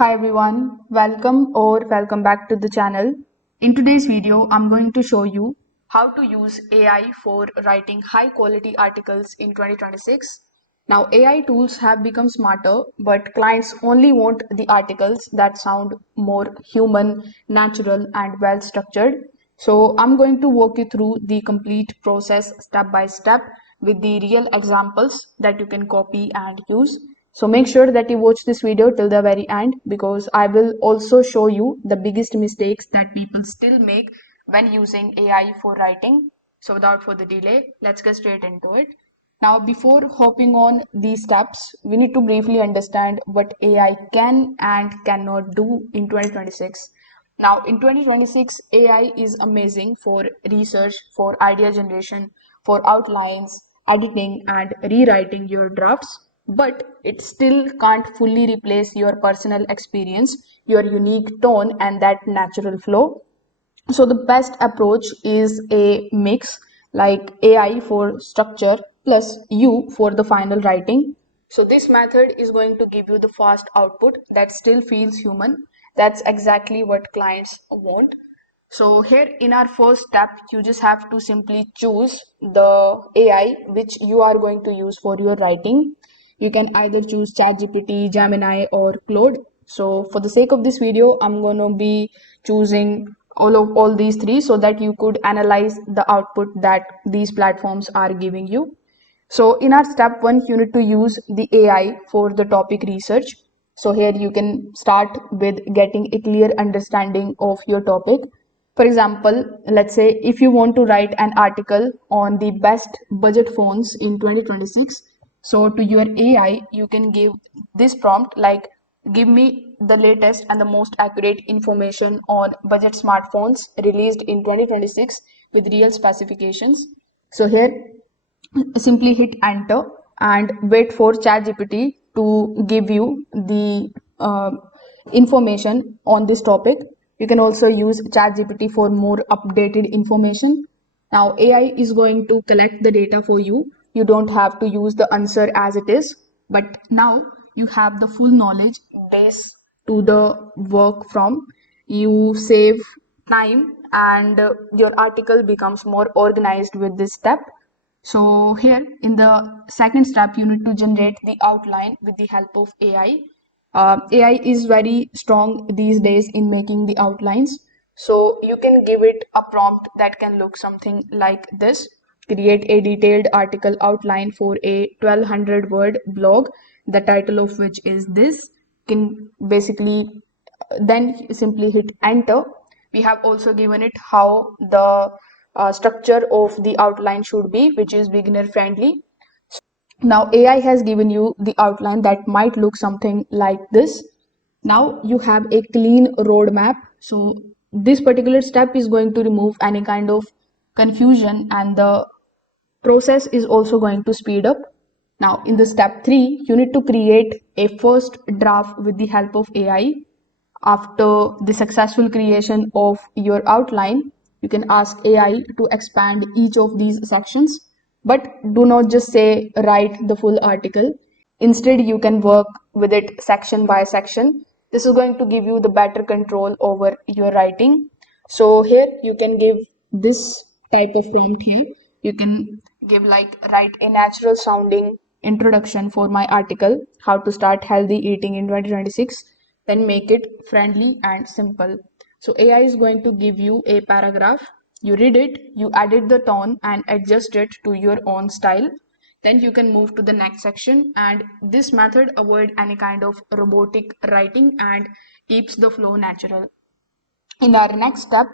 Hi everyone, welcome back to the channel. In today's video, I'm going to show you how to use AI for writing high quality articles in 2026. Now, AI tools have become smarter, but clients only want the articles that sound more human, natural, and well structured. So, I'm going to walk you through the complete process step by step with the real examples that you can copy and use. So make sure that you watch this video till the very end because I will also show you the biggest mistakes that people still make when using AI for writing. So without further delay, let's get straight into it. Now, before hopping on these steps, we need to briefly understand what AI can and cannot do in 2026. Now, in 2026, AI is amazing for research, for idea generation, for outlines, editing, and rewriting your drafts, but it still can't fully replace your personal experience, your unique tone, and that natural flow. So the best approach is a mix like AI for structure plus you for the final writing. So this method is going to give you the fast output that still feels human. That's exactly what clients want. So here in our first step, you just have to simply choose the AI which you are going to use for your writing. You can either choose ChatGPT, Gemini, or Claude. So for the sake of this video, I'm going to be choosing all these three so that you could analyze the output that these platforms are giving you. So in our step one, you need to use the AI for the topic research. So here you can start with getting a clear understanding of your topic. For example, let's say if you want to write an article on the best budget phones in 2026, so to your AI, you can give this prompt like, give me the latest and the most accurate information on budget smartphones released in 2026 with real specifications. So here simply hit enter and wait for ChatGPT to give you the information on this topic. You can also use ChatGPT for more updated information. Now AI is going to collect the data for you. You don't have to use the answer as it is, but now you have the full knowledge base to the work from. You save time and your article becomes more organized with this step. So here in the second step, you need to generate the outline with the help of AI. AI is very strong these days in making the outlines. So you can give it a prompt that can look something like this. Create a detailed article outline for a 1200 word blog, the title of which is this. Can basically then simply hit enter. We have also given it how the structure of the outline should be, which is beginner friendly. Now AI has given you the outline that might look something like this. Now you have a clean roadmap. So this particular step is going to remove any kind of confusion and the process is also going to speed up. Now in the step 3, you need to create a first draft with the help of AI. After the successful creation of your outline, you can ask AI to expand each of these sections, but do not just say write the full article. Instead, you can work with it section by section. This is going to give you the better control over your writing. So here you can give this type of prompt here. You can give like write a natural sounding introduction for my article, how to start healthy eating in 2026, then make it friendly and simple. So AI is going to give you a paragraph. You read it, you edit the tone and adjust it to your own style. Then you can move to the next section, and this method avoid any kind of robotic writing and keeps the flow natural. In our next step,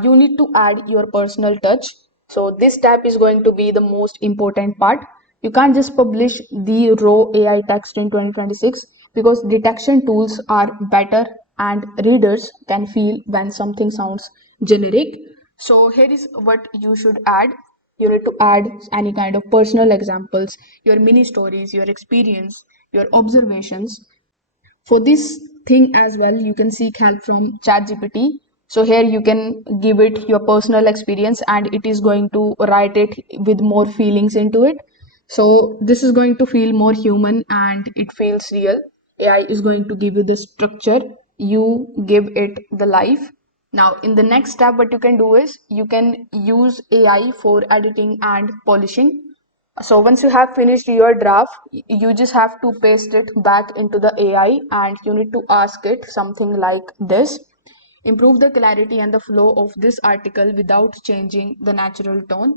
you need to add your personal touch. So this step is going to be the most important part. You can't just publish the raw AI text in 2026 because detection tools are better and readers can feel when something sounds generic. So here is what you should add. You need to add any kind of personal examples, your mini stories, your experience, your observations. For this thing as well, you can seek help from ChatGPT. So here you can give it your personal experience and it is going to write it with more feelings into it. So this is going to feel more human and it feels real. AI is going to give you the structure, you give it the life. Now in the next step, what you can do is you can use AI for editing and polishing. So once you have finished your draft, you just have to paste it back into the AI and you need to ask it something like this: improve the clarity and the flow of this article without changing the natural tone.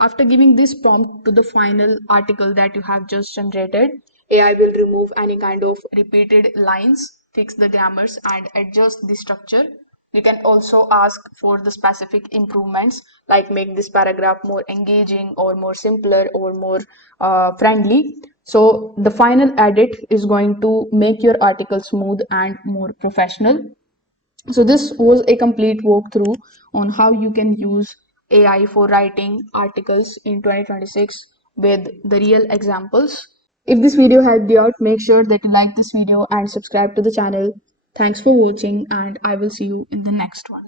After giving this prompt to the final article that you have just generated, AI will remove any kind of repeated lines, fix the grammars, and adjust the structure. You can also ask for the specific improvements, like make this paragraph more engaging or more simpler or more friendly. So the final edit is going to make your article smooth and more professional. So this was a complete walkthrough on how you can use AI for writing articles in 2026 with the real examples. If this video helped you out, make sure that you like this video and subscribe to the channel. Thanks for watching, and I will see you in the next one.